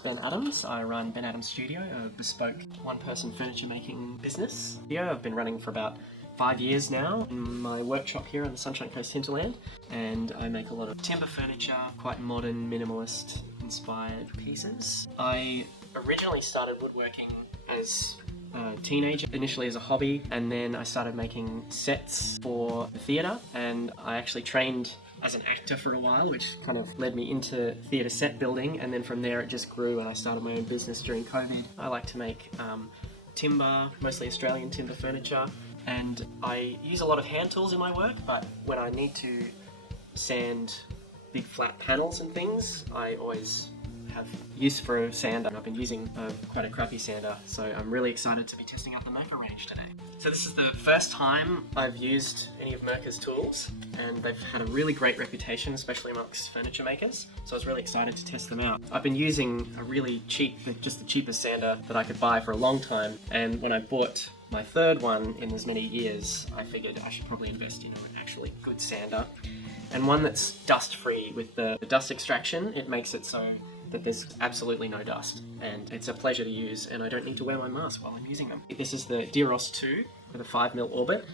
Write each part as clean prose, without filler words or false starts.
Ben Adams. I run Ben Adams Studio, a bespoke one-person furniture making business. I've been running for about 5 years now in my workshop here on the Sunshine Coast hinterland, and I make a lot of timber furniture, quite modern, minimalist inspired pieces. I originally started woodworking as a teenager, initially as a hobby, and then I started making sets for the theatre, and I actually trained as an actor for a while, which kind of led me into theatre set building, and then from there it just grew and I started my own business during COVID. I like to make timber, mostly Australian timber furniture, and I use a lot of hand tools in my work, but when I need to sand big flat panels and things, I always have use for a sander. I've been using quite a crappy sander, so I'm really excited to be testing out the Mirka range today. So this is the first time I've used any of Mirka's tools, and they've had a really great reputation, especially amongst furniture makers, so I was really excited to test them out. I've been using a really cheap, just the cheapest sander that I could buy for a long time, and when I bought my third one in as many years, I figured I should probably invest in an actually good sander, and one that's dust-free. With the dust extraction, it makes it so that there's absolutely no dust, and it's a pleasure to use, and I don't need to wear my mask while I'm using them. This is the Deros II with a 5mm orbit,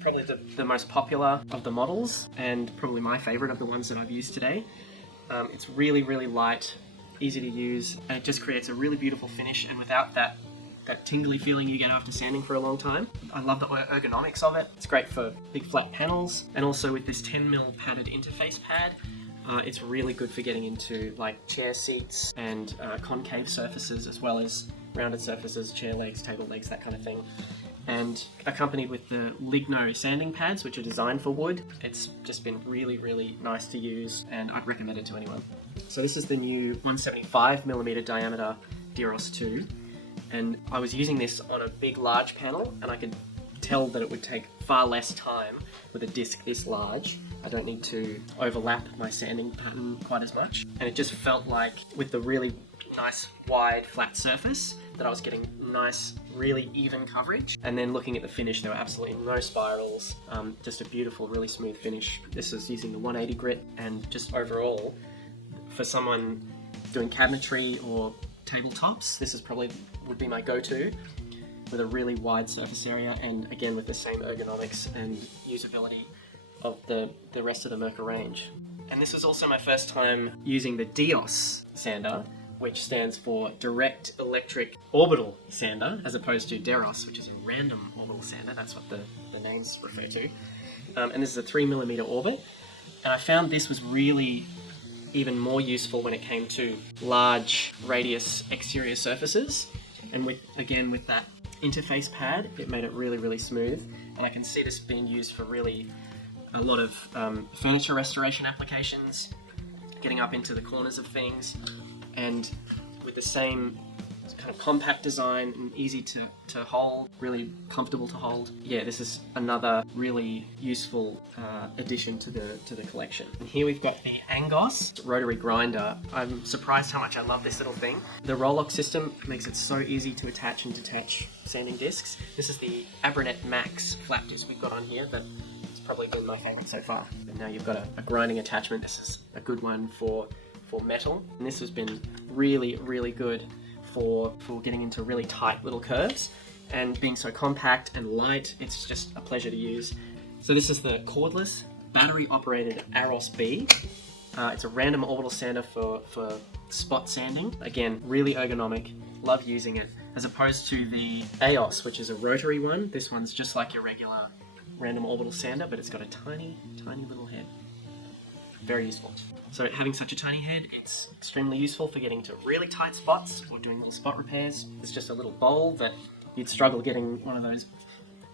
probably the most popular of the models, and probably my favourite of the ones that I've used today. It's really, really light, easy to use, and it just creates a really beautiful finish, and without that tingly feeling you get after sanding for a long time. I love the ergonomics of it. It's great for big flat panels, and also with this 10mm padded interface pad, it's really good for getting into like chair seats and concave surfaces, as well as rounded surfaces, chair legs, table legs, that kind of thing. And accompanied with the Ligno sanding pads, which are designed for wood, it's just been really, really nice to use, and I'd recommend it to anyone. So this is the new 175mm diameter Deros II, and I was using this on a big, large panel, and I could tell that it would take far less time with a disc this large. I don't need to overlap my sanding pattern quite as much, and it just felt like with the really nice wide flat surface that I was getting nice, really even coverage. And then looking at the finish, there were absolutely no spirals, just a beautiful, really smooth finish. This is using the 180 grit, and just overall, for someone doing cabinetry or tabletops, this is probably would be my go-to, with a really wide surface area, and again with the same ergonomics and usability of the rest of the Mirka range. And this was also my first time using the Deos sander, which stands for Direct Electric Orbital Sander, as opposed to Deros, which is a random orbital sander. That's what the names refer to. And this is a 3mm orbit, and I found this was really even more useful when it came to large radius exterior surfaces, and with that interface pad, it made it really, really smooth, and I can see this being used for really a lot of furniture restoration applications, getting up into the corners of things, and with the same kind of compact design and easy to hold, really comfortable to hold. Yeah, this is another really useful addition to the collection. And here we've got the Angos rotary grinder. I'm surprised how much I love this little thing. The roll-lock system makes it so easy to attach and detach sanding discs. This is the Abranet Max flat disc we've got on here, but it's probably been my favourite so far. And now you've got a grinding attachment. This is a good one for metal, and this has been really, really good for getting into really tight little curves, and being so compact and light, it's just a pleasure to use. So this is the Cordless battery operated Abrasives. It's a random orbital sander for spot sanding. Again, really ergonomic, love using it, as opposed to the Deos, which is a rotary one. This one's just like your regular random orbital sander, but it's got a tiny, tiny little head. Very useful. So having such a tiny head, it's extremely useful for getting to really tight spots or doing little spot repairs. It's just a little bowl that you'd struggle getting one of those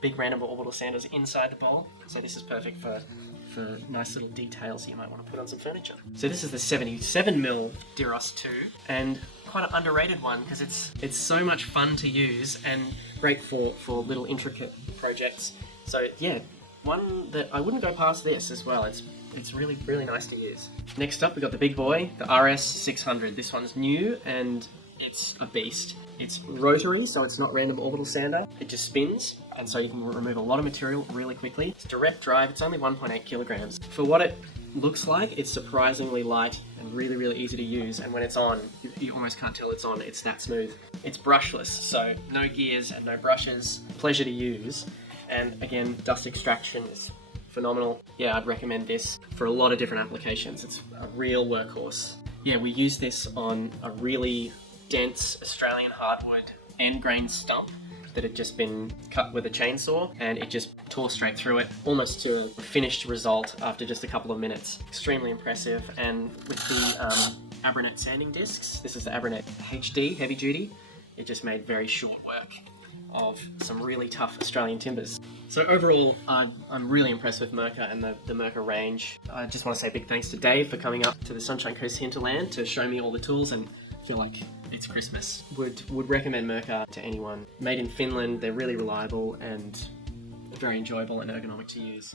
big random orbital sanders inside the bowl. So this is perfect for nice little details you might want to put on some furniture. So this is the 77mm Deros II, and quite an underrated one because it's so much fun to use and great for little intricate projects. So yeah, one that I wouldn't go past this as well. It's really, really nice to use. Next up, we've got the big boy, the RS600. This one's new, and it's a beast. It's rotary, so it's not random orbital sander. It just spins, and so you can remove a lot of material really quickly. It's direct drive. It's only 1.8 kilograms. For what it looks like, it's surprisingly light and really, really easy to use. And when it's on, you almost can't tell it's on. It's that smooth. It's brushless, so no gears and no brushes. Pleasure to use. And again, dust extraction is phenomenal. Yeah, I'd recommend this for a lot of different applications. It's a real workhorse. Yeah, we use this on a really dense Australian hardwood end grain stump that had just been cut with a chainsaw, and it just tore straight through it, almost to a finished result after just a couple of minutes. Extremely impressive. And with the Abranet sanding discs, this is the Abranet HD heavy duty, it just made very short work of some really tough Australian timbers. So overall, I'm really impressed with Mirka and the Mirka range. I just want to say a big thanks to Dave for coming up to the Sunshine Coast hinterland to show me all the tools, and feel like it's Christmas. Would recommend Mirka to anyone. Made in Finland, they're really reliable and very enjoyable and ergonomic to use.